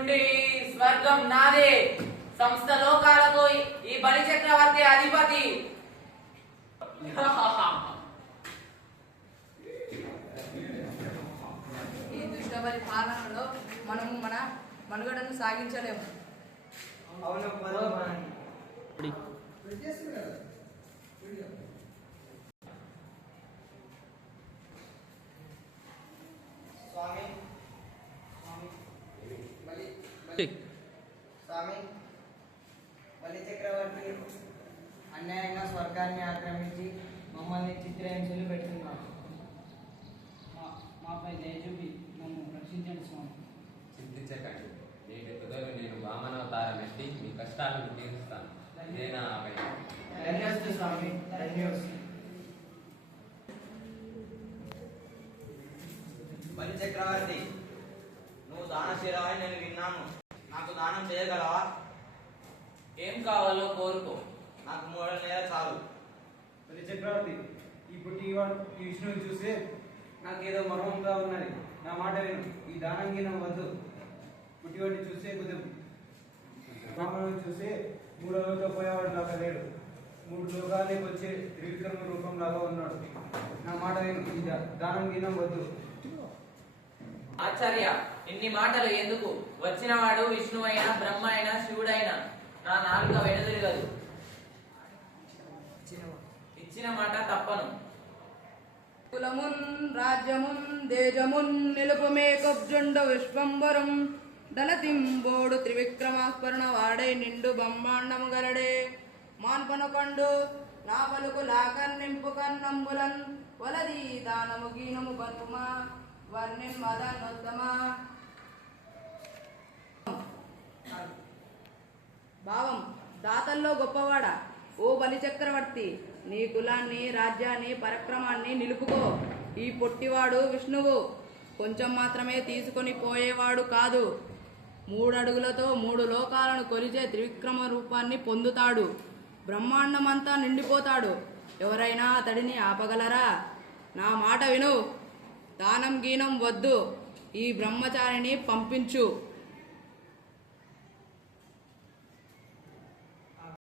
నుండి స్వర్గం నాదే. సంస్థ లోకాలకు ఈ బలి చక్రవర్తి అధిపతి. ఈ దుష్టబలి పాలనలో మనము మన మనుగడను సాగించలేము. స్వామి, బలి చక్రవర్తి అన్యాయంగా స్వర్గాన్ని ఆక్రమించి మమ్మల్ని చిత్రహింసలు పెడుతున్నాడు. మాపై దయ చూపి నన్ను రక్షించండి స్వామి. చింతించకండి. నేటి తుదలు నేను వామనావతారం ఎత్తి మీ కష్టాలను తీరుస్తాను. నేనా ధన్యోస్తు స్వామి, ధన్యోస్తు. బలి చక్రవర్తి, నువ్వు దానశీలవని నేను విన్నాను. నాకు దానం చేయగలవా? ఏం కావాలో కోరుకో. నాకు 3 నెలలు చాలు. బలి చక్రవర్తి, ఇప్పుడు ఈ విష్ణువుని చూస్తే నాకేదో మర్మంగా ఉన్నది. నా మాట విను. ఈ దానంగినం వద్దు. పుట్టివాడిని చూస్తే కుదురు. బ్రాహ్మణుని చూస్తే 3 రోజుల్లో పోయేవాడు లాగా లేడు. 3 లోకాలకు వచ్చే త్రివిక్రమ రూపం లాగా ఉన్నాడు. నా మాట విను. ఈ దానంగినం వద్దు. ఆచార్య, ఇన్ని మాటలు ఎందుకు? వచ్చినవాడు విష్ణు అయినా బ్రహ్మ అయినా శివుడైనా నా నాలుక వెనుదిరగదు. ఇచ్చిన మాట తప్పను. కులమున్ రాజ్యమున్ దేజమున్ నిలుపుమే కబ్జుండ విశ్వంబరం దళతింబోడు త్రివిక్రమాస్మరణ వాడే నిండు బ్రహ్మాండము గలడే. మాన్పనకండు నా పలుకు లాకర్నింపు కన్నంబులన్ వలది దానము గీనము కనుమా వర్ణిన్ మదనోత్తమా. భావం, దాతల్లో గొప్పవాడా ఓ బలి చక్రవర్తి, నీ కులాన్ని రాజ్యాన్ని పరక్రమాన్ని నిలుపుకో. ఈ పొట్టివాడు విష్ణువు కొంచెం మాత్రమే తీసుకొని పోయేవాడు కాదు. 3 అడుగులతో 3 లోకాలను కొలిచే త్రివిక్రమ రూపాన్ని పొందుతాడు. బ్రహ్మాండమంతా నిండిపోతాడు. ఎవరైనా అతడిని ఆపగలరా? నా మాట విను. దానం గీనం వద్దు. ఈ బ్రహ్మచారిని పంపించు.